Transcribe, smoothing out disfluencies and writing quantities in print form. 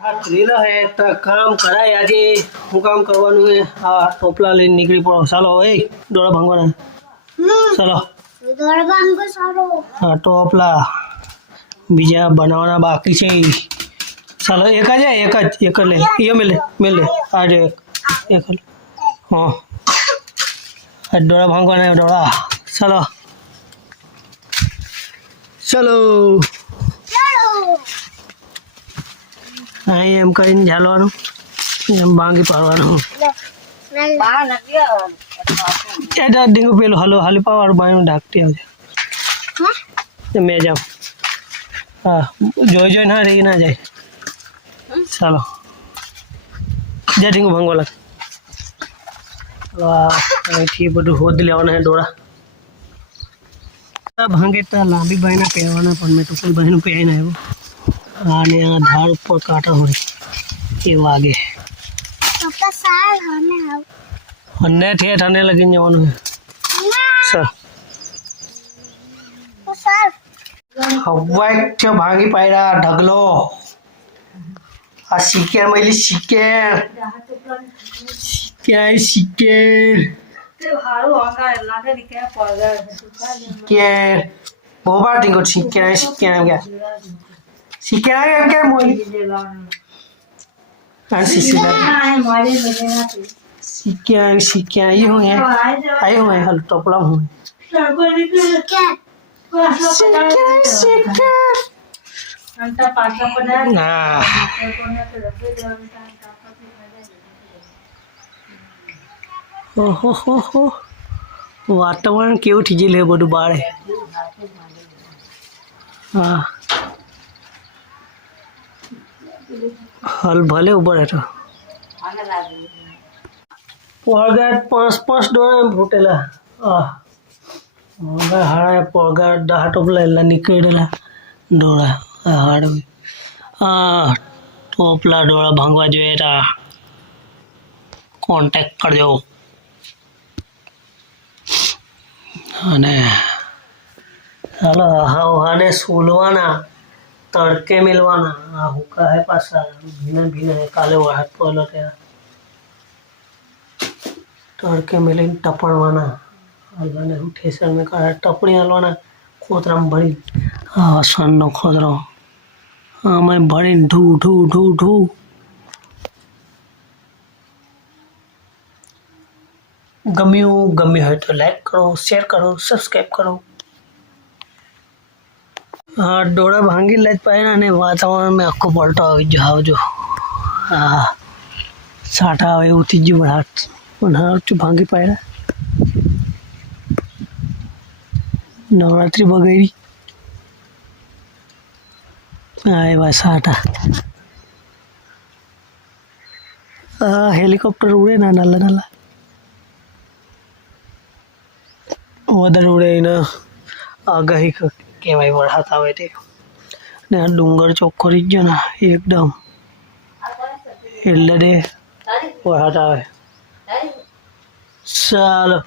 Free रहे तो काम कराए आज हूँ काम करवानु है। हाँ टोपला लेने निकली पड़ो। चलो ए डोरा भांगवाना चलो डोरा भांगो सारो। हाँ टोपला बीजा बनावाना बाकी छे। चलो एक आ जाए एक ले ये मिले आ जाए एक हाँ डोरा भांगवाना है डोरा। चलो चलो અહીં એમ કરીને ઝાલવાનું એમ ભાંગી પાડવાનું এটা ડીંગુ પેલું હલો હાલી પાવાનું બાયું ઢાંકતી આવજે મેં જાઉં હા જોઈ ના રહી ના જાય ચાલો જા ડીંગુ ભાંગવા લાગ અહીંથી બધું હોદ લેવાના હે ડોળા ભાંગે તો લાંબી બાઈને પહેરવાના પણ મેં ટુકડી બાઈનું પહેરીને આવ્યો आने आधार ऊपर काटा हो ये वागे पापा साल हमें हम अन्ने ठेठ आने लगे जवान है सर तो साल हवाई के भागी पायरा ढगलो आ सीके मैली सीके ते हारो आंगा लागे निके पड़गा सीके बोबा टिंगो सीके क्या सीखे आए क्या मोई हाँ सीखे ये हुए आए हुए हल टोपला हुए ओहो वातावरण केवु थी ले बधु बारे हाँ हल भले ऊपर है तो पड़गाट 5 डोरा फूटेला हाड़ा पड़गाट 10 टोपला एला निकळेला डोरा हाड़ टोपला डोरा भांगवा जोईए ता कॉन्टेक्ट करजो अने हालो हाने सोलवाना तड़के मिलवाना हुक्का है पासा भीना है काले वाहत पहलो तेरा तड़के मिले टपड़वाना हलवाने ठेसर में काढ़ा टपड़ी हलवाना खोतरा में भरी हाँ सन्नो खोतरो हाँ मैं भरी ढू ढू ढू ढू गम्यू है तो लाइक करो शेयर करो सब्सक्राइब करो। हाँ डोरा भांगी लज पाए ना वातावरण में आखो पलटो जो हाँ साठा आवे तीजी बढ़ाट भांगी पाए नवरात्रि बगैरी आए बस साठा हेलिकॉप्टर उड़े ना नल्ला नल्ला वदर उड़े ना आगाही केवाय वरसाद आवे ते ने आ डूंगर चोख्खो थी गयो ने एकदम એટલે દે વરસાદ આવે ચાલો